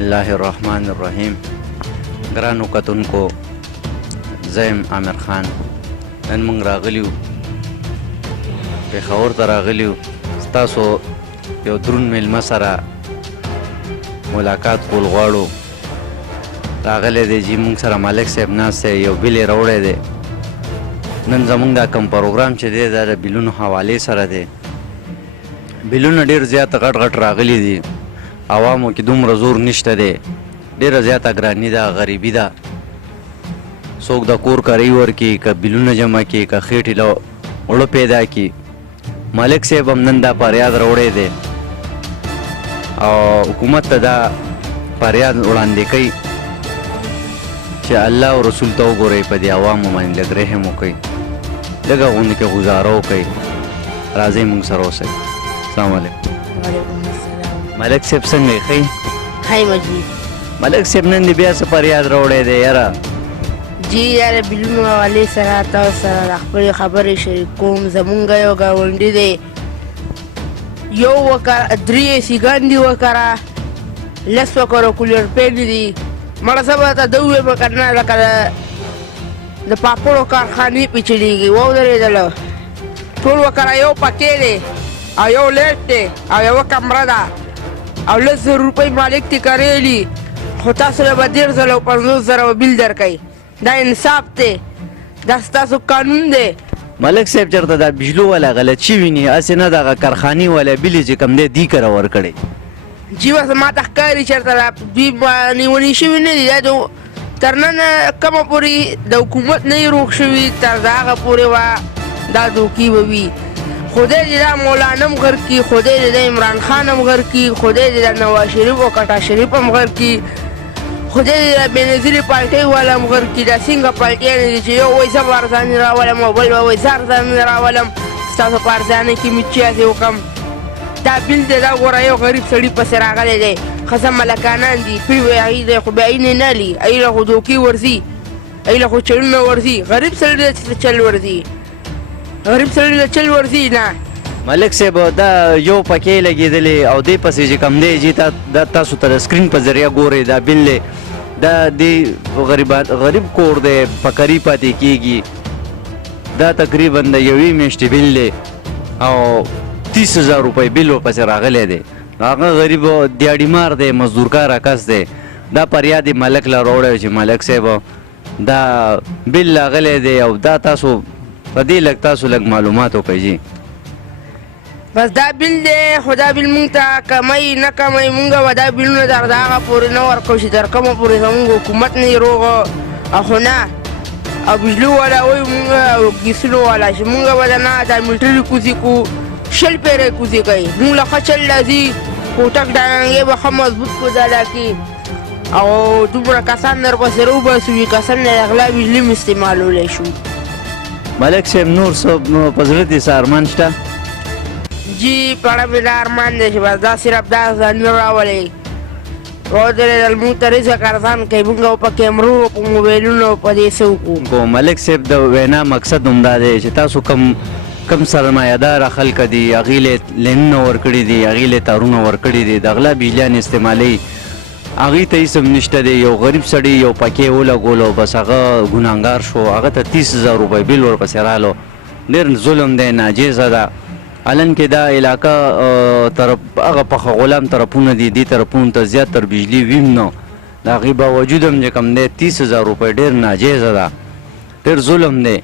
الله الرحمن الرحیم. ګرانو کتونکو، زیم عامر خان. نن موږ راغلیو پېښور ته راغلیو ستاسو یو دروند میلمه سره ملاقات کول غواړو. راغلی دی چې موږ سره ملک صاحب ناست دی، یو بیل یې راوړی دی. نن زموږ دا کوم پروګرام چې دی دا د بیلونو حوالې سره دی. بیلونه ډېر زیات غټ غټ راغلي دي، عوامو کې دومره زور نشته دی، ډېره زیاته ګراني ده، غریبي ده. څوک د کور کاري ورکړي، که بیلونه جمع کړي، که خېټې له اوړه پیدا کړي. ملک صاحب هم نن دا فریاد راوړی دی او حکومت ته دا فریاد وړاندې کوي چې الله او رسول ته وګورئ، په دې عوامو باندې لږ رحم وکړئ، لږه غوندې کې ګزاره وکړئ. راځئ موږ سره اوسئ. السلام علیکم. وعلیکم السلام. ملک صاحب څنګه یې؟ ښه های مجید. ملک صاحب نن دې بیا څه فریاد راوړی دی یاره؟ جی یاره بیلونو حوالې سره تاسو سره د خپلې خبرې شریک کوم. زمونږ یو ګاونډي دی، یو وکره 3 سیګانډي وکره 10 وکره کولر پین دي. مړه زه به ته ده ووایم که نه، لکه د پاپړو کارخانې پې چلېږي. واودرېدله ټول وکره یو پکې دی او یو لیټ دی او یوه کمره ده او 10,000 روپۍ مالک تې کریلي، خو تاسو له به 1,500 او 50,000 بیل درکوي. دا انصاف دی، دا ستاسو قانون دی. ملک صاحب چېرته دا بجلو والا غلط شوي ني، هسې نه دغه کارخانې والا بیلې چې کوم دی دي کره ورکړی. جی بس ما ته ښکاري چېرته دا دوی نیونې شوي نه دي. دا تر ننه کومه پورې د حکومت نه یې روغ شوي، تر د هغه پورې به دا دوکې به وي. خدای دې دا مولانا هم غر کړي، خدای دې د عمران خان هم غر کړي، خدای دې د نواز شریف او کټا شریف هم غر کړي، خدای دې د بېنظیرې پارټۍ والا هم غر کړي. دا څنګه پارټیانې دي چې یو وایي زه به ارزاني راولم او بل به وایي زه ارزاني راولم، ستاسو په ارزانۍ کې مې چیازې وکړم. دا بیل دی، دا ګوره یو غریب سړي پسې راغلی دی، ښځه ملکانان دي، پرې وایي هغې دی خو بیا یې نه لي، هغې له خو دوکې ورځي، هغې له خو چلونه ورځي. غریب سړي له چل ورځي، غریب سړي له چل ورځي نه. ملک صاحب دا یو پکې لګېدلې او دې پسې چې کوم دی چې دا تاسو ته د سکرین په ذریعه ګورئ، دا بیل دی، دا د غریب کور دی، فقري پاتې کېږي. دا تقریبا د یوې میاشتې بیل دی او 30,000 روپۍ بیل ورپسې راغلی دی. هغه غریب دیاړیمار دی، مزدورکاره کس دی. دا فریاد یې ملک له راوړی چې ملک صاحب دا بیل راغلی دی او دا تاسو په دې لږ تاسو لږ معلومات وکړئ. جی بس دا بیل دی، خو دا بیل مونږ ته کمی نه کمی، مونږ به دا بیلونه در د هغه پورې نه ورکوو چې تر کومه پورې زمونږ حکومت نه یې روغ خو نه. او بجلو والا وایي مونږ او ګیسونو والا چې مونږ به د نه دا ملټري کوزي کو 100 پیرې کوزي کوي. مونږ له ښه چل راځي، کوټک ډانګې به ښه مضبوط کو دالا کې او دومره کسان درپسې راوباسو چې کسان نه د غلا بجلي م استعمالولی شو. ملک صاحب نور څه په زړه دې څه ارمان شته؟ جی پړه مې دا ارمان دی چې بس دا صرف دا ځانونه راولئ ودرېدل، مونږ ته رزق ارزان کوي، مونږ په کیمرو په موبایلونو په دې څه وکړو. ملک صاحب د وینا مقصد همدا دی چې تاسو کم سرمایه‌داره خلک دي، هغې له لینونه ورکړي دي، هغې له تارونه ورکړي دي، د غلا بجلیان استعمالوي، هغې ته هېڅ هم نشته دی. یو غریب سړي یو پکې ولګولو بس هغه ګناهګار شو، هغه ته 30,000 روپۍ بیل ورپسې رالو. ډېر ظلم دی، ناجیزه ده. الان کې دا علاقه هغه پخه غلام طرفونه دي، دې طرفونو ته زیات تر بجلي ویم نه، د هغې باوجود هم چې کوم دی 30,000 روپۍ ډېر ناجیزه ده، ډېر ظلم دی.